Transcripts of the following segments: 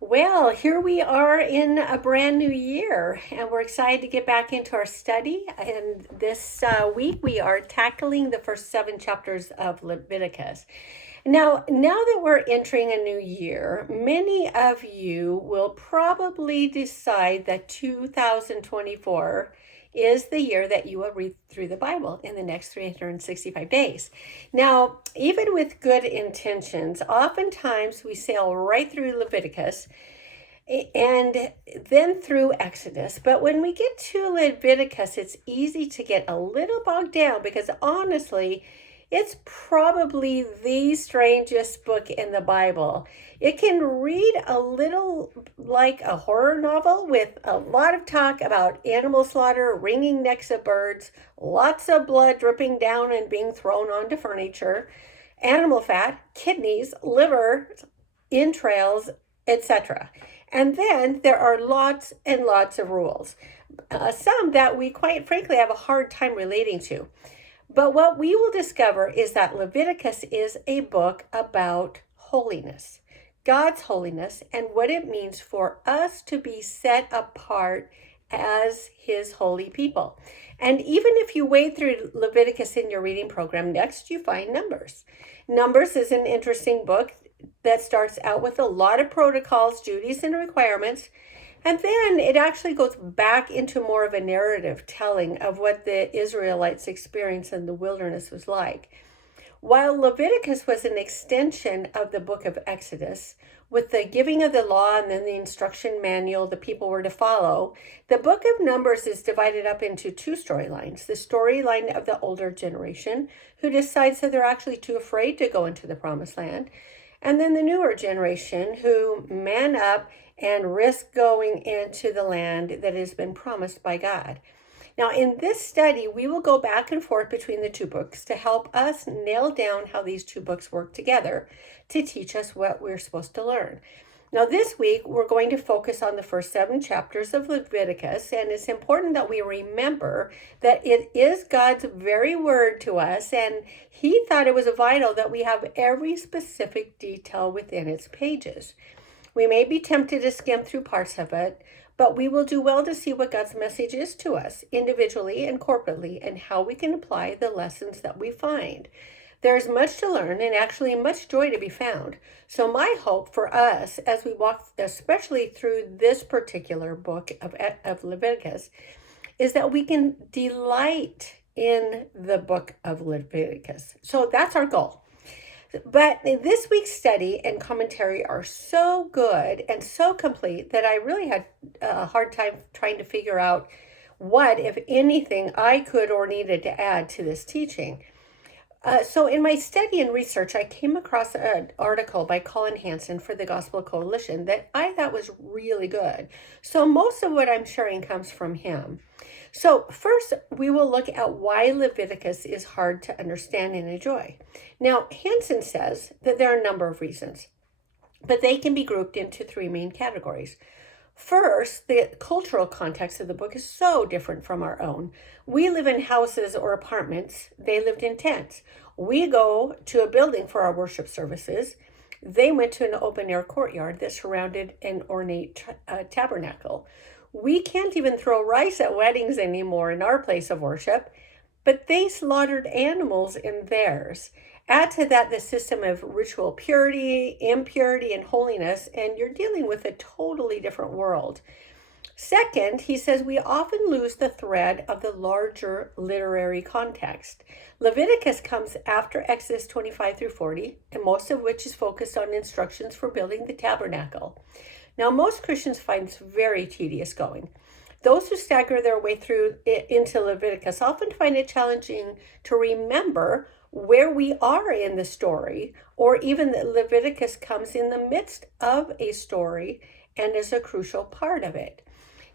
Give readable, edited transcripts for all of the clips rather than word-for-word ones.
Well, here we are in a brand new year, and we're excited to get back into our study. And this week, we are tackling the first seven chapters of Leviticus. Now that we're entering a new year, many of you will probably decide that 2024 is the year that you will read through the Bible in the next 365 days. Now, even with good intentions, oftentimes we sail right through Leviticus and then through Exodus. But when we get to Leviticus, it's easy to get a little bogged down because honestly, it's probably the strangest book in the Bible. It can read a little like a horror novel with a lot of talk about animal slaughter, wringing necks of birds, lots of blood dripping down and being thrown onto furniture, animal fat, kidneys, liver, entrails, etc. And then there are lots and lots of rules, some that we quite frankly have a hard time relating to. But what we will discover is that Leviticus is a book about holiness, God's holiness, and what it means for us to be set apart as his holy people. And even if you wade through Leviticus in your reading program, next you find Numbers. Numbers is an interesting book that starts out with a lot of protocols, duties, and requirements. And then it actually goes back into more of a narrative telling of what the Israelites' experience in the wilderness was like. While Leviticus was an extension of the book of Exodus, with the giving of the law and then the instruction manual the people were to follow, the book of Numbers is divided up into two storylines. The storyline of the older generation, who decides that they're actually too afraid to go into the promised land, and then the newer generation who man up and risk going into the land that has been promised by God. Now, in this study, we will go back and forth between the two books to help us nail down how these two books work together to teach us what we're supposed to learn. Now, this week, we're going to focus on the first seven chapters of Leviticus, and it's important that we remember that it is God's very word to us, and he thought it was vital that we have every specific detail within its pages. We may be tempted to skim through parts of it, but we will do well to see what God's message is to us individually and corporately and how we can apply the lessons that we find. There is much to learn and actually much joy to be found. So my hope for us as we walk, especially through this particular book of Leviticus, is that we can delight in the book of Leviticus. So that's our goal. But this week's study and commentary are so good and so complete that I really had a hard time trying to figure out what, if anything, I could or needed to add to this teaching. So in my study and research, I came across an article by Colin Hansen for the Gospel Coalition that I thought was really good. So most of what I'm sharing comes from him. So first, we will look at why Leviticus is hard to understand and enjoy. Now, Hansen says that there are a number of reasons, but they can be grouped into three main categories. First, the cultural context of the book is so different from our own. We live in houses or apartments. They lived in tents. We go to a building for our worship services. They went to an open-air courtyard that surrounded an ornate tabernacle. We can't even throw rice at weddings anymore in our place of worship, but they slaughtered animals in theirs. Add to that the system of ritual purity, impurity, and holiness, and you're dealing with a totally different world. Second, he says we often lose the thread of the larger literary context. Leviticus comes after Exodus 25 through 40, and most of which is focused on instructions for building the tabernacle. Now, most Christians find this very tedious going. Those who stagger their way through into Leviticus often find it challenging to remember where we are in the story, or even that Leviticus comes in the midst of a story and is a crucial part of it.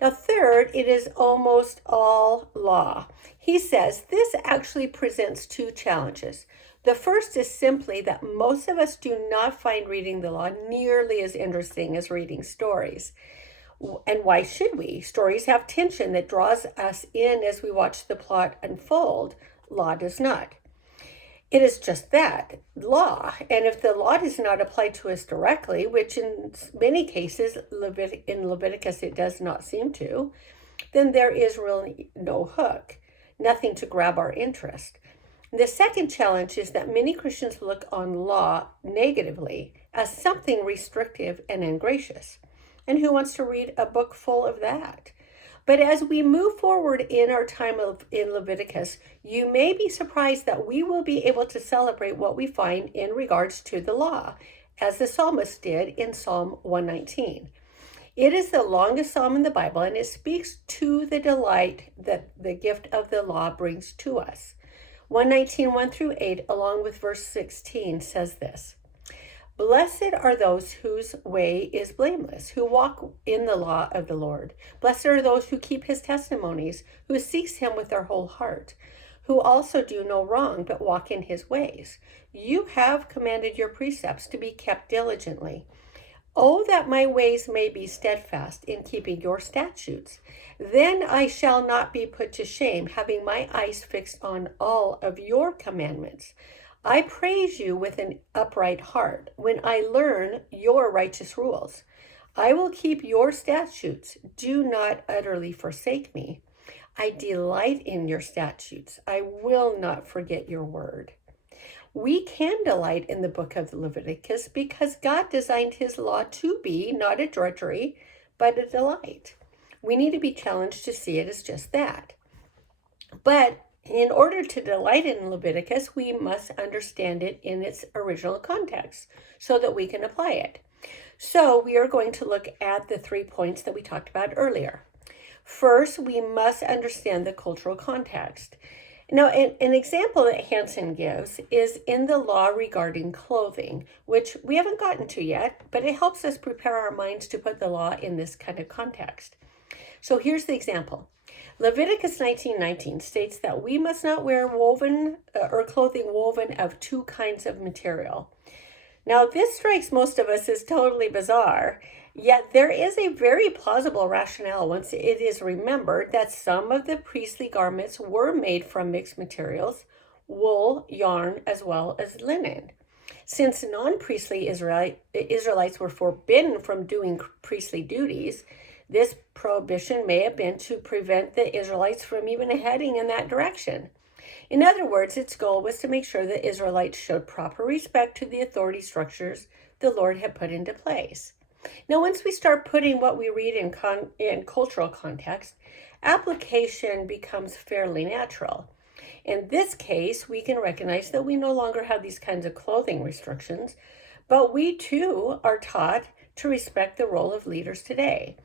Now, third, it is almost all law. He says this actually presents two challenges. The first is simply that most of us do not find reading the law nearly as interesting as reading stories. And why should we? Stories have tension that draws us in as we watch the plot unfold. Law does not. It is just that, law. And if the law does not apply to us directly, which in many cases in Leviticus it does not seem to, then there is really no hook, nothing to grab our interest. The second challenge is that many Christians look on law negatively as something restrictive and ungracious. And who wants to read a book full of that? But as we move forward in our time in Leviticus, you may be surprised that we will be able to celebrate what we find in regards to the law, as the psalmist did in Psalm 119. It is the longest psalm in the Bible, and it speaks to the delight that the gift of the law brings to us. 119, 1 through 8, along with verse 16, says this: Blessed are those whose way is blameless, who walk in the law of the Lord. Blessed are those who keep his testimonies, who seeks him with their whole heart, who also do no wrong, but walk in his ways. You have commanded your precepts to be kept diligently. Oh, that my ways may be steadfast in keeping your statutes. Then I shall not be put to shame, having my eyes fixed on all of your commandments. I praise you with an upright heart when I learn your righteous rules. I will keep your statutes. Do not utterly forsake me. I delight in your statutes. I will not forget your word. We can delight in the book of Leviticus because God designed his law to be not a drudgery, but a delight. We need to be challenged to see it as just that. But in order to delight in Leviticus, we must understand it in its original context so that we can apply it. So we are going to look at the 3 points that we talked about earlier. First, we must understand the cultural context. Now, an example that Hansen gives is in the law regarding clothing, which we haven't gotten to yet, but it helps us prepare our minds to put the law in this kind of context. So here's the example. Leviticus 19:19 states that we must not wear woven or clothing woven of 2 kinds of material. Now, this strikes most of us as totally bizarre, yet there is a very plausible rationale once it is remembered that some of the priestly garments were made from mixed materials, wool, yarn, as well as linen. Since non-priestly Israelites were forbidden from doing priestly duties, this prohibition may have been to prevent the Israelites from even heading in that direction. In other words, its goal was to make sure that Israelites showed proper respect to the authority structures the Lord had put into place. Now, once we start putting what we read in cultural context, application becomes fairly natural. In this case, we can recognize that we no longer have these kinds of clothing restrictions, but we too are taught to respect the role of leaders today.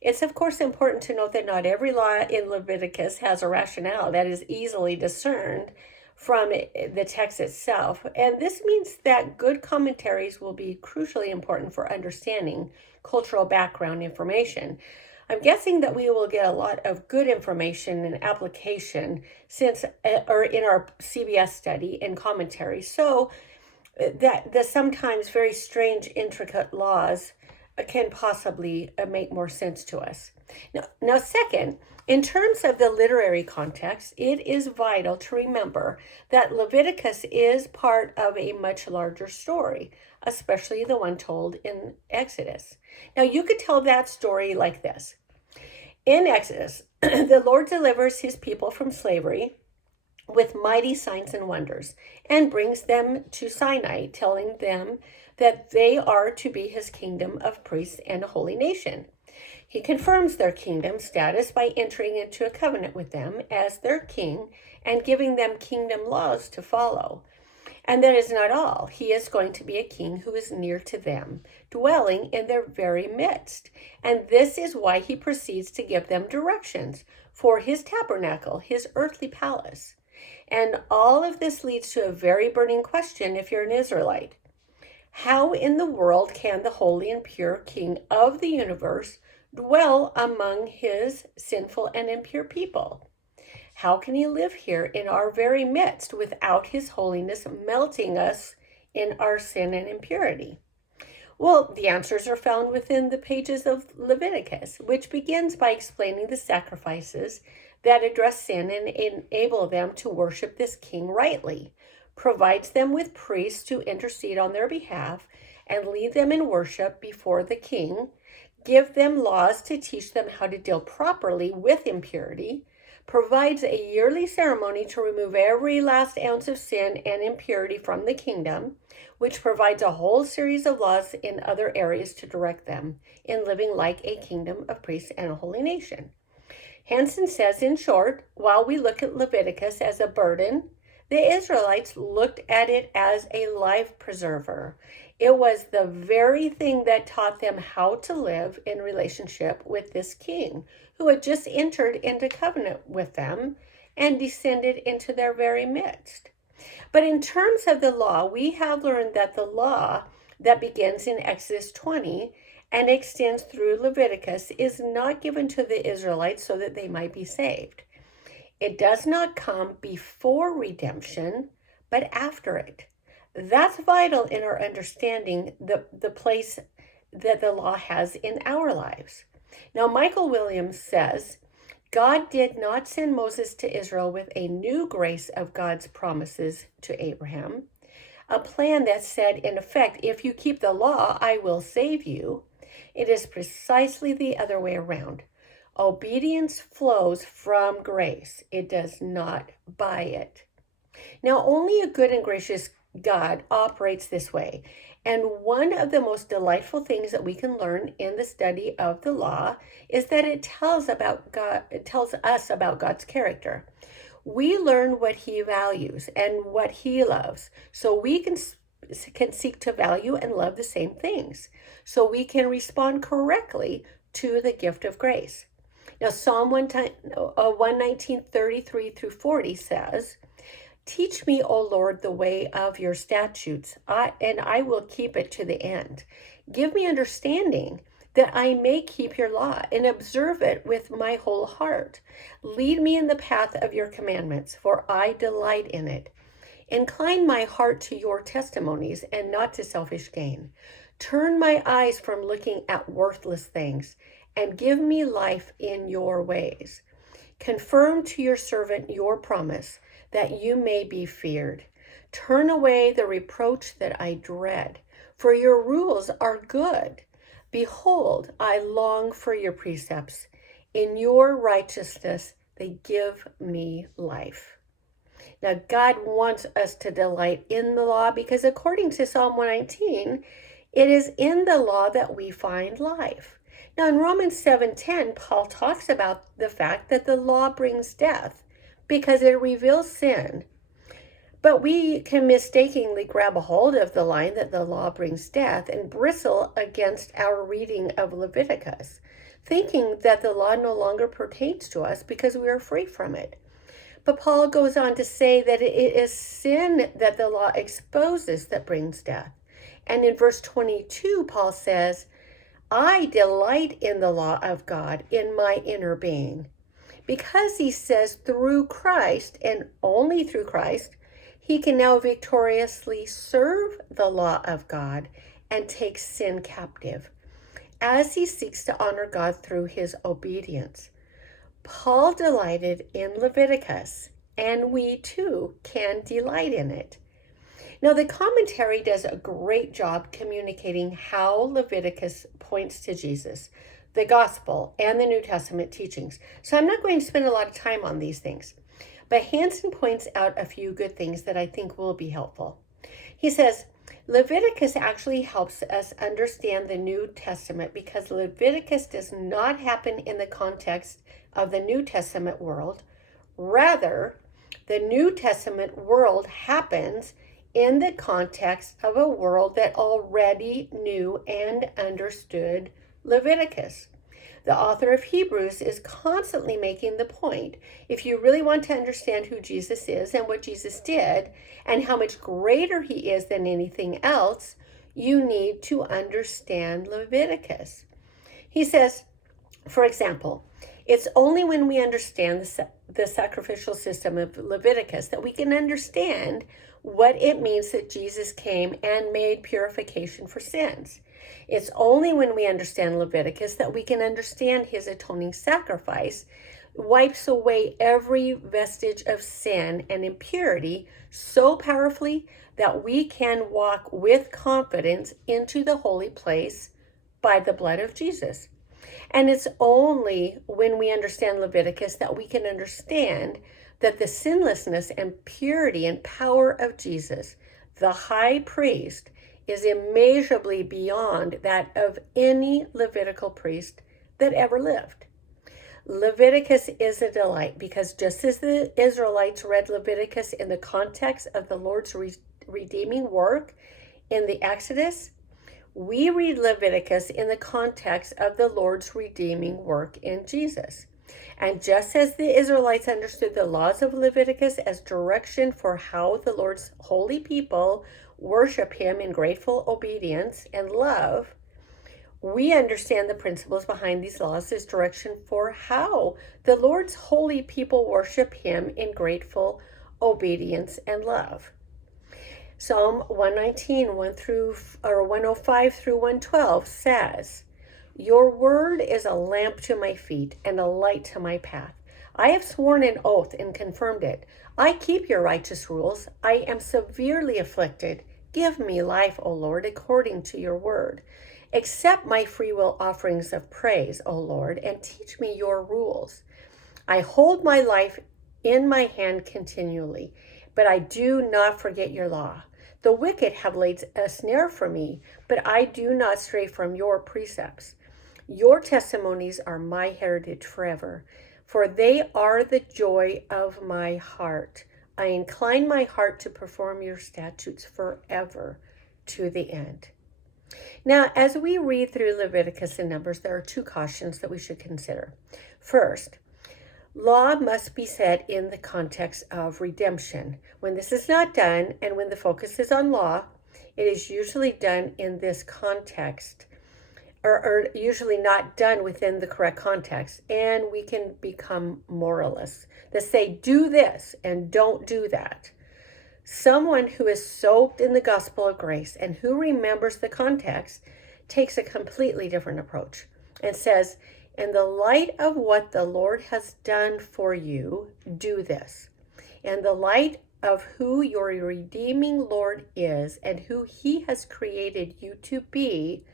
It's of course important to note that not every law in Leviticus has a rationale that is easily discerned from the text itself, and this means that good commentaries will be crucially important for understanding cultural background information. I'm guessing that we will get a lot of good information and application in our CBS study and commentary, so that the sometimes very strange, intricate laws can possibly make more sense to us. Now, second, in terms of the literary context, it is vital to remember that Leviticus is part of a much larger story, especially the one told in Exodus. Now, you could tell that story like this. In Exodus, the Lord delivers his people from slavery with mighty signs and wonders, and brings them to Sinai, telling them that they are to be his kingdom of priests and a holy nation. He confirms their kingdom status by entering into a covenant with them as their king and giving them kingdom laws to follow. And that is not all. He is going to be a king who is near to them, dwelling in their very midst. And this is why he proceeds to give them directions for his tabernacle, his earthly palace. And all of this leads to a very burning question if you're an Israelite. How in the world can the holy and pure King of the universe dwell among his sinful and impure people? How can he live here in our very midst without his holiness melting us in our sin and impurity? Well, the answers are found within the pages of Leviticus, which begins by explaining the sacrifices that address sin and enable them to worship this king rightly, provides them with priests to intercede on their behalf and lead them in worship before the king, give them laws to teach them how to deal properly with impurity, provides a yearly ceremony to remove every last ounce of sin and impurity from the kingdom, which provides a whole series of laws in other areas to direct them in living like a kingdom of priests and a holy nation. Hansen says, in short, while we look at Leviticus as a burden, the Israelites looked at it as a life preserver. It was the very thing that taught them how to live in relationship with this king who had just entered into covenant with them and descended into their very midst. But in terms of the law, we have learned that the law that begins in Exodus 20 and extends through Leviticus is not given to the Israelites so that they might be saved. It does not come before redemption, but after it. That's vital in our understanding the place that the law has in our lives. Now, Michael Williams says, God did not send Moses to Israel with a new grace of God's promises to Abraham, a plan that said, in effect, if you keep the law, I will save you. It is precisely the other way around. Obedience flows from grace. It does not buy it. Now, only a good and gracious God operates this way. And one of the most delightful things that we can learn in the study of the law is that it tells us about God's character. We learn what he values and what he loves, so we can seek to value and love the same things, so we can respond correctly to the gift of grace. Now, Psalm 119, 33 through 40 says, teach me, O Lord, the way of your statutes, and I will keep it to the end. Give me understanding that I may keep your law and observe it with my whole heart. Lead me in the path of your commandments, for I delight in it. Incline my heart to your testimonies and not to selfish gain. Turn my eyes from looking at worthless things and give me life in your ways. Confirm to your servant your promise, that you may be feared. Turn away the reproach that I dread, for your rules are good. Behold, I long for your precepts. In your righteousness, they give me life. Now, God wants us to delight in the law because according to Psalm 119, it is in the law that we find life. Now, in Romans 7:10, Paul talks about the fact that the law brings death because it reveals sin. But we can mistakenly grab a hold of the line that the law brings death and bristle against our reading of Leviticus, thinking that the law no longer pertains to us because we are free from it. But Paul goes on to say that it is sin that the law exposes that brings death. And in verse 22, Paul says, I delight in the law of God in my inner being. Because he says through Christ and only through Christ, he can now victoriously serve the law of God and take sin captive as he seeks to honor God through his obedience. Paul delighted in Leviticus, and we too can delight in it. Now, the commentary does a great job communicating how Leviticus points to Jesus, the gospel, and the New Testament teachings. So I'm not going to spend a lot of time on these things. But Hansen points out a few good things that I think will be helpful. He says, Leviticus actually helps us understand the New Testament because Leviticus does not happen in the context of the New Testament world. Rather, the New Testament world happens in the context of a world that already knew and understood Leviticus. The author of Hebrews is constantly making the point, if you really want to understand who Jesus is and what Jesus did and how much greater he is than anything else, you need to understand Leviticus. He says, for example, it's only when we understand the sacrificial system of Leviticus that we can understand what it means that Jesus came and made purification for sins. It's only when we understand Leviticus that we can understand his atoning sacrifice, wipes away every vestige of sin and impurity so powerfully that we can walk with confidence into the holy place by the blood of Jesus. And it's only when we understand Leviticus that we can understand that the sinlessness and purity and power of Jesus, the high priest, is immeasurably beyond that of any Levitical priest that ever lived. Leviticus is a delight because just as the Israelites read Leviticus in the context of the Lord's redeeming work in the Exodus, we read Leviticus in the context of the Lord's redeeming work in Jesus. And just as the Israelites understood the laws of Leviticus as direction for how the Lord's holy people worship him in grateful obedience and love, we understand the principles behind these laws as direction for how the Lord's holy people worship him in grateful obedience and love. Psalm 119, 105 through 112 says, "Your word is a lamp to my feet and a light to my path. I have sworn an oath and confirmed it. I keep your righteous rules. I am severely afflicted. Give me life, O Lord, according to your word. Accept my freewill offerings of praise, O Lord, and teach me your rules. I hold my life in my hand continually, but I do not forget your law. The wicked have laid a snare for me, but I do not stray from your precepts. Your testimonies are my heritage forever, for they are the joy of my heart. I incline my heart to perform your statutes forever to the end." Now, as we read through Leviticus and Numbers, there are two cautions that we should consider. First, law must be set in the context of redemption. When this is not done, and when the focus is on law, it is usually done in this context, or usually not done within the correct context, and we can become moralists that say, do this and don't do that. Someone who is soaked in the gospel of grace and who remembers the context takes a completely different approach and says, in the light of what the Lord has done for you, do this. In the light of who your redeeming Lord is and who he has created you to be,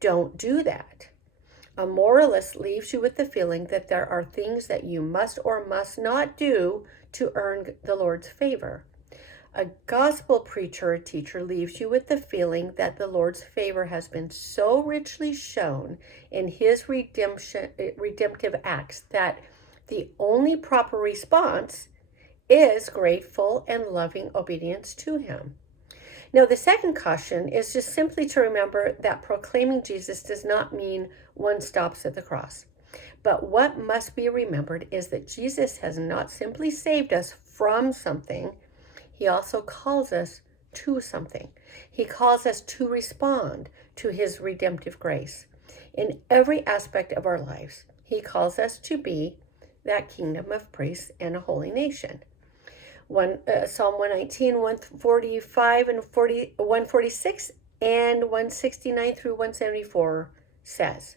don't do that. A moralist leaves you with the feeling that there are things that you must or must not do to earn the Lord's favor. A gospel preacher or teacher leaves you with the feeling that the Lord's favor has been so richly shown in his redemptive acts that the only proper response is grateful and loving obedience to him. Now, the second caution is just simply to remember that proclaiming Jesus does not mean one stops at the cross. But what must be remembered is that Jesus has not simply saved us from something, he also calls us to something. He calls us to respond to his redemptive grace. In every aspect of our lives, he calls us to be that kingdom of priests and a holy nation. Psalm 119, 145, and 146, and 169 through 174 says,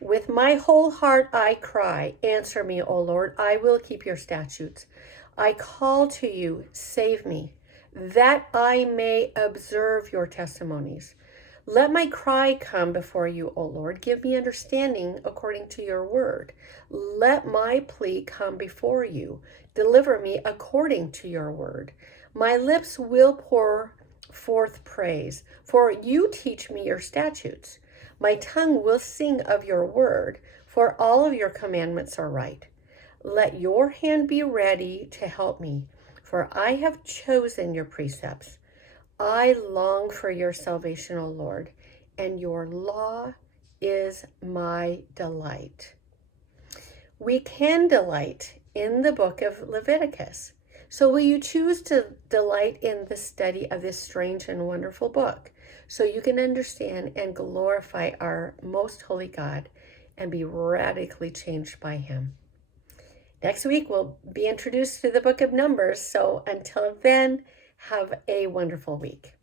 "With my whole heart I cry, answer me, O Lord, I will keep your statutes. I call to you, save me, that I may observe your testimonies. Let my cry come before you, O Lord. Give me understanding according to your word. Let my plea come before you. Deliver me according to your word. My lips will pour forth praise, for you teach me your statutes. My tongue will sing of your word, for all of your commandments are right. Let your hand be ready to help me, for I have chosen your precepts. I long for your salvation, O Lord, and your law is my delight." We can delight in the book of Leviticus. So will you choose to delight in the study of this strange and wonderful book so you can understand and glorify our most holy God and be radically changed by him? Next week, we'll be introduced to the book of Numbers. So until then, have a wonderful week.